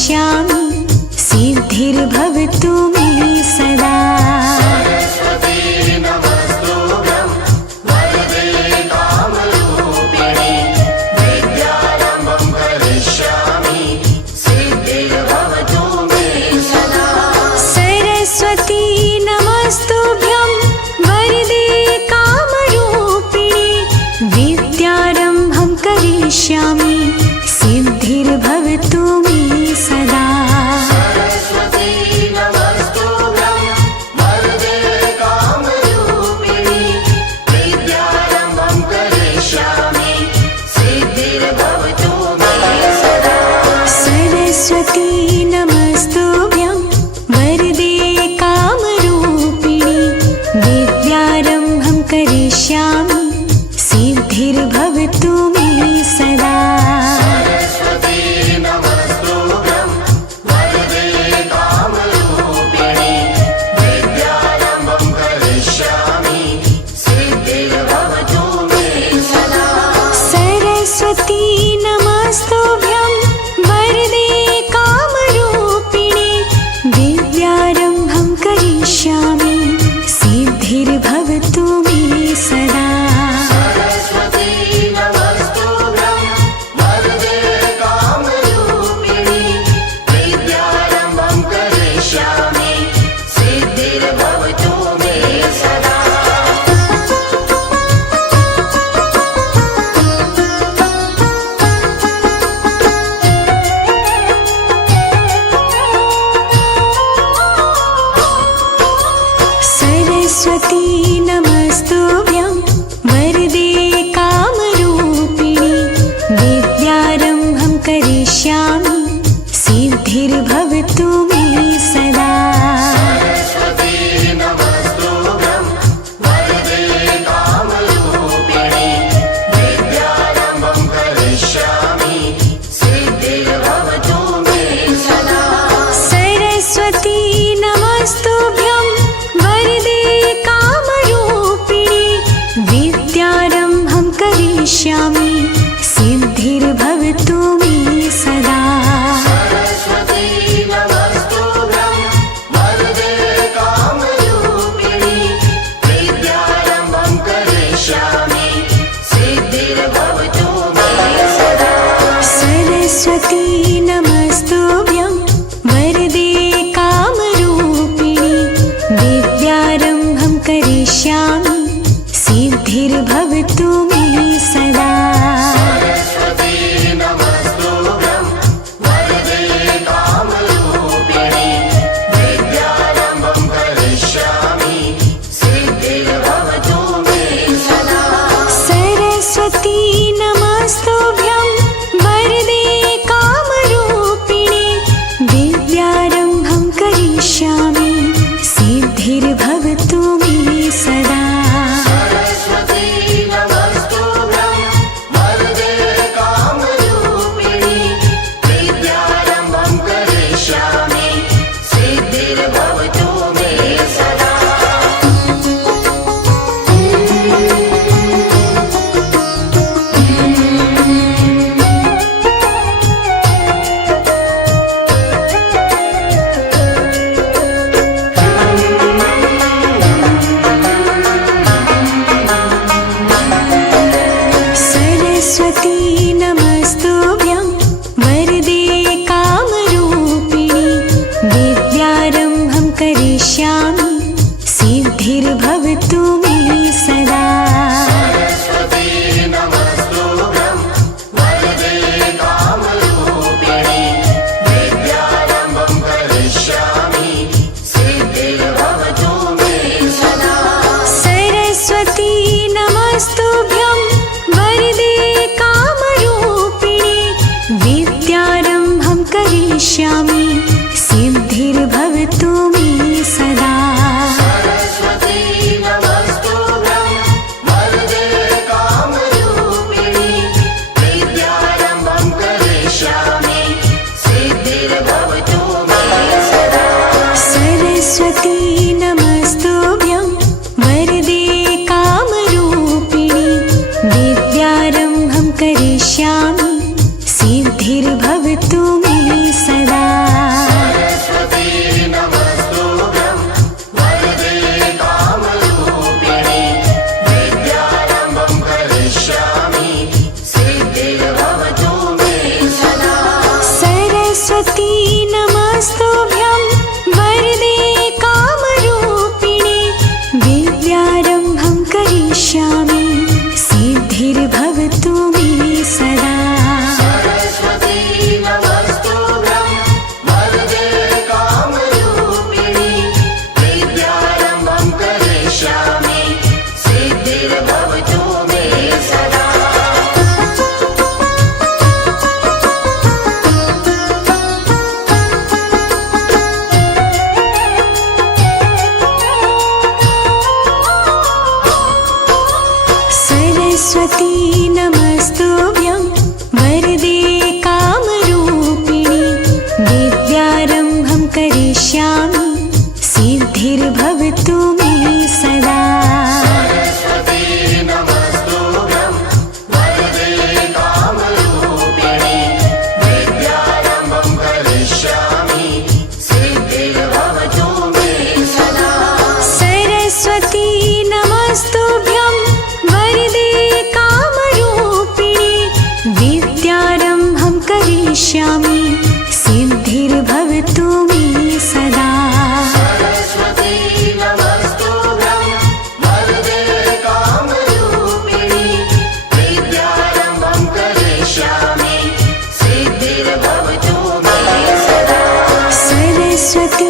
करिष्यामि सिद्धिर्भवतु मे सदा। सरस्वती नमस्तुभ्यं वरदे कामरूपिणि विद्यारम्भं करिष्यामि सिद्धिर्भवतु मे सदा। सरस्वती नमस्तुभ्यं वरदे कामरूपिणि विद्यारम्भं करिष्यामि सिद्धिर्भवतु मे सदा। सरस्वती नमस्तुभ्यं वरदे कामरूपिणि विद्यारम्भं करिष्यामि सिद्धिर्भवतु मे सदा। सरस्वती नमस्तुभ्यं वरदे कामरूपिणि विद्यारम्भं करिष्यामि सिद्धिर्भवतु मे सदा। सरस्वती नमस्तुभ्यं वरदे कामरूपिणि विद्यारम्भं करिष्यामि सिद्धिर्भवतु मे सदा। सरस्वती नमस्तुभ्यं वरदे कामरूपिणि विद्यारम्भं करिष्यामि सिद्धिर्भवतु मे सदा। सरस्वती नमस्तुभ्यं वरदे कामरूपिणि विद्यारम्भं करिष्यामि सिद्धिर्भवतु मे सदा। सरस्वती नमस्तुभ्यं वरदे कामरूपिणि विद्यारम्भं करिष्यामि सिद्धिर्भवतु मे सदा। सरस्वती नमस्तुभ्यं वरदे कामरूपिणि विद्यारम्भं करिष्यामि सिद्धिर्भवतु मे सदा। सरस्वती नमस्तुभ्यं वरदे कामरूपिणि विद्यारम्भं करिष्यामि सिद्धिर्भवतु मे सदा। नमस्तुभ्यं वरदे कामरूपिणि विद्यारम्भं करिष्यामि सिद्धिर्भवतु मे सदा। सरस्वती नमस्तुभ्यं वरदे कामरूपिणि विद्यारम्भं करिष्यामि सिद्धिर्भवतु मे सदा। सरस्वती नमस्तुभ्यं वरदे कामरूपिणि विद्यारम्भं करिष्यामि सिद्धिर्भवतु मे सदा। सरस्वती